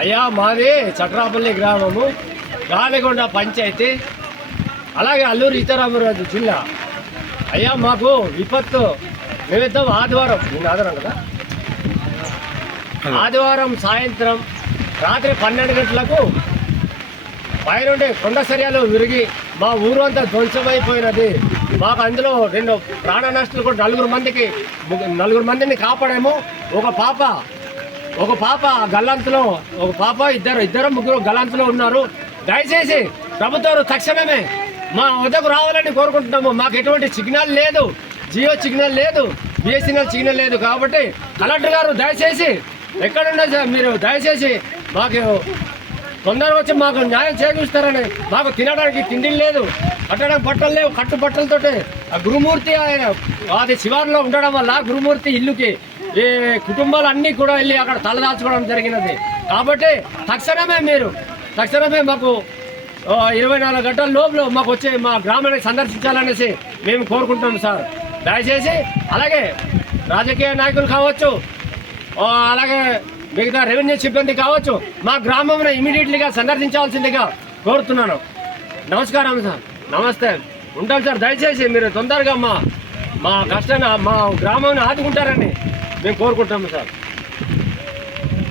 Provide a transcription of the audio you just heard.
అయ్యా మాది చట్రాపల్లి గ్రామము రాణిగొండ పంచాయతీ అలాగే అల్లూరు సీతారామరాజు జిల్లా అయ్యా మాకు విపత్తు నిమిత్తం ఆదివారం నేను ఆదివారం కదా ఆదివారం సాయంత్రం రాత్రి పన్నెండు గంటలకు పైనుండి కొండ సరియాలు విరిగి మా ఊరు అంతా ధ్వంసమైపోయినది మాకు అందులో రెండు ప్రాణ నష్టాలు కూడా నలుగురు మందికి నలుగురు మందిని కాపాడాము ఒక పాప ఒక పాప గల్లంతలో ఒక పాప ఇద్దరు ఇద్దరు ముగ్గురు గల్లంతలో ఉన్నారు దయచేసి ప్రభుత్వం తక్షణమే మా వద్దకు రావాలని కోరుకుంటున్నాము మాకు ఎటువంటి సిగ్నల్ లేదు జియో సిగ్నల్ లేదు బిఎస్ఎన్ఎల్ సిగ్నల్ లేదు కాబట్టి కలెక్టర్ గారు దయచేసి ఎక్కడున్నా మీరు దయచేసి మాకు తొందరగా వచ్చి మాకు న్యాయం చేకూరుస్తారని మాకు తినడానికి తిండి లేదు కట్టడం బట్టలు లేవు కట్టు బట్టలతోటే ఆ గురుమూర్తి ఆయన అది శివారులో ఉండడం వల్ల గురుమూర్తి ఇల్లుకి ఈ అన్నీ కూడా వెళ్ళి అక్కడ తలదాచుకోవడం జరిగినది కాబట్టి తక్షణమే మీరు తక్షణమే మాకు ఇరవై నాలుగు గంటల లోపల మాకు వచ్చి మా గ్రామాన్ని సందర్శించాలనేసి మేము కోరుకుంటున్నాం సార్ దయచేసి అలాగే రాజకీయ నాయకులు కావచ్చు అలాగే మిగతా రెవెన్యూ సిబ్బంది కావచ్చు మా గ్రామంలో ఇమీడియట్లీగా సందర్శించాల్సిందిగా కోరుతున్నాను నమస్కారం సార్ నమస్తే ఉంటాం సార్ దయచేసి మీరు తొందరగా మా మా కష్టాన్ని మా గ్రామాన్ని ఆదుకుంటారని మేము కోరుకుంటాము సార్